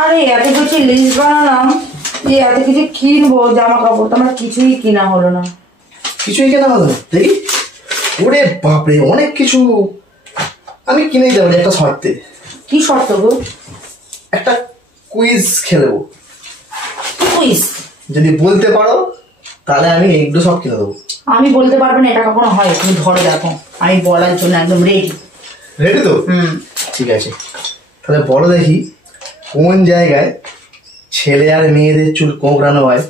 আরে এত কিছু লিস্ট বানালাম যে এত কিছু কিনবো, জামা কাপড় তো আমার কিছুই কিনা হলো না। কিছুই কেনা হলো না? দেখি, ওরে বাপরে, অনেক কিছু। আমি কিনেই যাবো একটা শর্তে। কি শর্ত গো? একটা কুইজ খেলবো। কুইজ? যদি বলতে পারো তাহলে আমি এইগুলো সব কিনে দেবো। আমি বলতে পারবো না এটা কখনো হয়? তুমি ধরো দেখো, আমি বলার জন্য একদম রেডি। রেডি তো? ঠিক আছে, তাহলে বলো দেখি, কোন জায়গায় ছেলে আর মেয়েদের চুল কোঁকড়ানো হয়?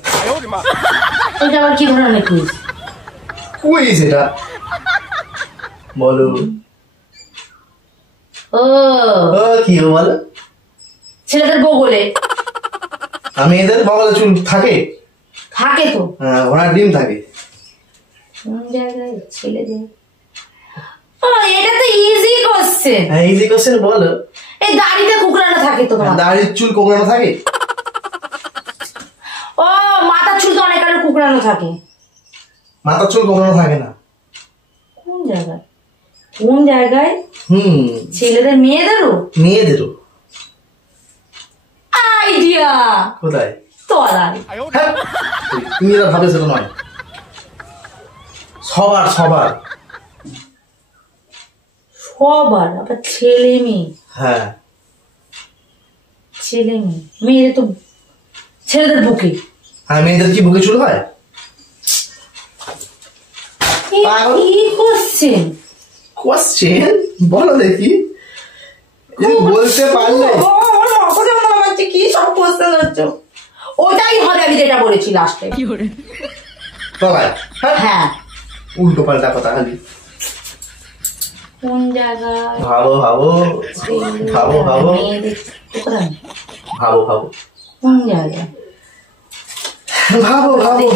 ওইটা আবার কি ধরনের কুইজ? কুইজ এটা, বলো। ও কি বলো? ছেলেদের বগলে আর মেয়েদের বগলে চুল থাকে? থাকে তো। ওনার ডিম থাকে। কোন জায়গায় ছেলেদের? এটা তো ইজি কোশ্চেন। হ্যাঁ, ইজি কোশ্চেন, বলো। এই দাড়িতে কুকড়ানো থাকে তো তোমার? দাড়ির চুল কোঁকড়ানো থাকে? ও মাথার চুল তো অনেক কারণে কুকড়ানো থাকে। মাথার চুল কোঁকড়ানো থাকে না? কোন জায়গায়? কোন জায়গায়? ছেলেদের মেয়েদেরও? মেয়েদেরও। আইডিয়া। কোথায়? তলায়। তুমি যেটা ভাবে সেটা নয়, সবার সবার সবার। আবার ছেলে মেয়ে? হ্যাঁ, ছেলে মেয়ে। মেয়েদের তো ছেলেদের বুকে। আর মেয়েদের কি বুকে চুল হয়? কোশ্চেন বলো দেখি, বলতে পারলে। কি সব কোশ্চেন হচ্ছে? ওটাই হবে আমি যেটা বলেছি লাস্টে। তলায়? হ্যাঁ, উল্টো পাল্টা কথা খালি। কোন জায়গায়? ভাবো ভাবো ভাবো ভাবো ভাবো ভাবো। কোন জায়গায়? ভাবো ভাবো।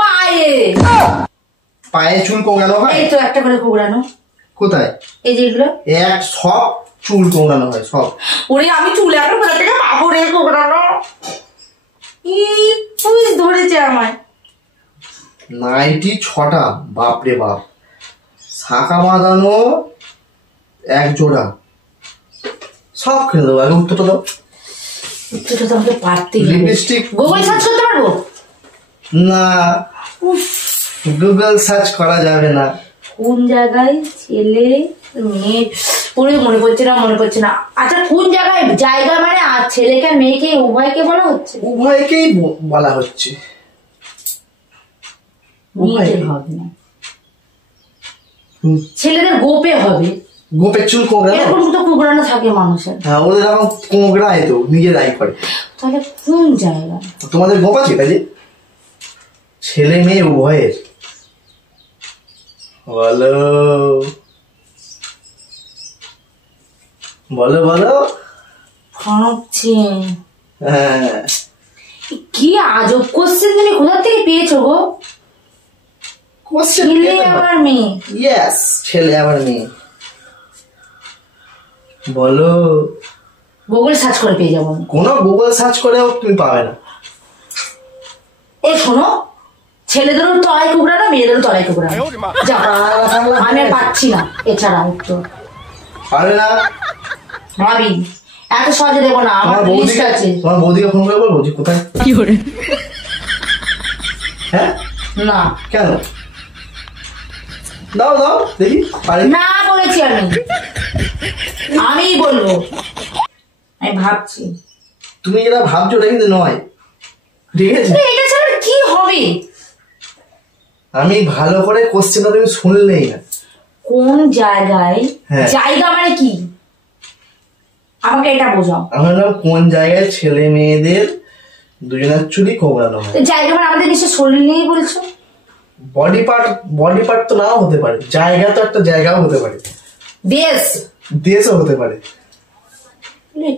পায়ে। পায়ে চুল কোঁকড়ানো হয়? এই তো একটা করে কোঁকড়ানো। কোথায়? এই যেগুলো সব চুল কোঁকড়ানো হয়, সব। ওরে আমি চুল একটা কোথা থেকে পাবো রে কোঁকড়ানো? ধরেছে আমায়। 96টা, বাপরে বাপ। শাখা বাঁধানো 1 জোড়া, সব কিনে দেবো। আগে উত্তরটা দাও। উত্তরটা তো আমাকে পারতেই হবে। লিপস্টিক গুগল সার্চ করতে পারবো না? গুগল সার্চ করা যাবে না। কোন জায়গায় ছেলে মেয়ে? পুরো মনে পড়ছে না। আচ্ছা কোন জায়গায়? জায়গা মানে আর ছেলেকে আর মেয়েকে উভয়কে বলা হচ্ছে? উভয়কেই বলা হচ্ছে। হবে না, ছেলেদের গোপে হবে। গোপের চুল কোঁকড়ানো? এরকম তো কোঁকড়ানো থাকে মানুষের। হ্যাঁ, ওদের এখন কোঁকড়ায় তো, নিজেরাই করে। তাহলে কোন জায়গা? তোমাদের গোপ আছে কাজে? ছেলে মেয়ে উভয়ের। বলো বলো বলো। ভাবছি। হ্যাঁ, কি আজব কোশ্চেন তুমি কোথা থেকে পেয়েছো গো? ছেলে আবার মেয়ে? ইয়েস, ছেলে আবার মেয়ে। বলো। গুগল সার্চ করে পেয়ে যাবো। কোনো গুগল সার্চ করেও তুমি পাবে না। এই শোনো, ছেলেদেরও তলায় কুকড়ানো, মেয়েদেরও তলায় কুকড়ানো। আমি পাচ্ছি না এছাড়া উত্তর। পারে না ভাবি, এত সহজে দেবো না। আমার লিস্ট আছে। তোমার বৌদিকে ফোন করে বলবো যে কোথায়। কি করে? হ্যাঁ না। কেন? দাও দাও দেখি। না বলেছি আমি বলবো। আমি ভাবছি। তুমি যেটা ভাবছো ওটা কিন্তু নয়, ঠিক আছে? এটা ছাড়া কি হবে? আমি ভালো করে কোশ্চেনটা তুমি শুনলেই না। কোন জায়গায়? জায়গা মানে কি? আমাকে এটা বোঝাও। আমার নাম কোন জায়গায় ছেলে মেয়েদের দুজনের চুলই কোঁকড়ানো হয়? জায়গা মানে আমাদের নিশ্চয় শরীর নিয়েই বলছো? বডি পার্ট তো নাও হতে পারে, জায়গা তো একটা জায়গাও হতে পারে, দেশও হতে পারে।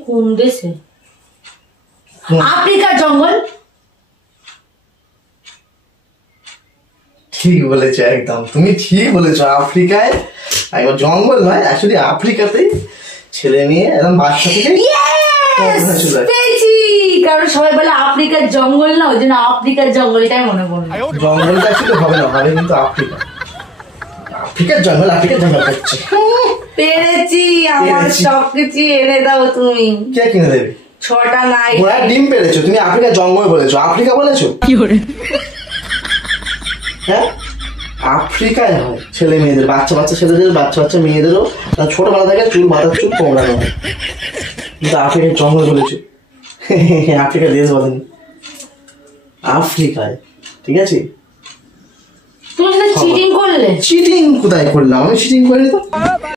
কোন দেশে? আফ্রিকার জঙ্গল। ঠিক বলেছো, একদম তুমি ঠিক বলেছো। আফ্রিকায় জঙ্গল নয়, অ্যাকচুয়ালি আফ্রিকাতেই ছেলে মেয়ে একদম বাচ্চা থেকে। কারণ সবাই বলে আফ্রিকার জঙ্গল না, ওই জন্য আফ্রিকার জঙ্গলটাই মনে পড়লো। জঙ্গলটা আসলে হবে না, হবে কিন্তু আফ্রিকা। আফ্রিকার জঙ্গল করছে। পেরেছি, আমার পেরেছি। সব কিছু এনে দাও তুমি। কে কিনে দেবে? 6টা নাই। ঘোড়ার ডিম পেরেছো তুমি, আফ্রিকার জঙ্গল বলেছো, আফ্রিকা বলেছো? হ্যাঁ, আফ্রিকায় হয় ছেলে মেয়েদের, বাচ্চা বাচ্চা ছেলেদের, বাচ্চা বাচ্চা মেয়েদেরও ছোটবেলা থেকে চুল, মাথার চুল কোমড়ানো হয়। কিন্তু আফ্রিকার জঙ্গল বলেছো, আফ্রিকার দেশ বলেনি, আফ্রিকায়। ঠিক আছে, তুমি চিটিং করলে। চিটিং কোথায় করলাম? আমি চিটিং করিনি তো।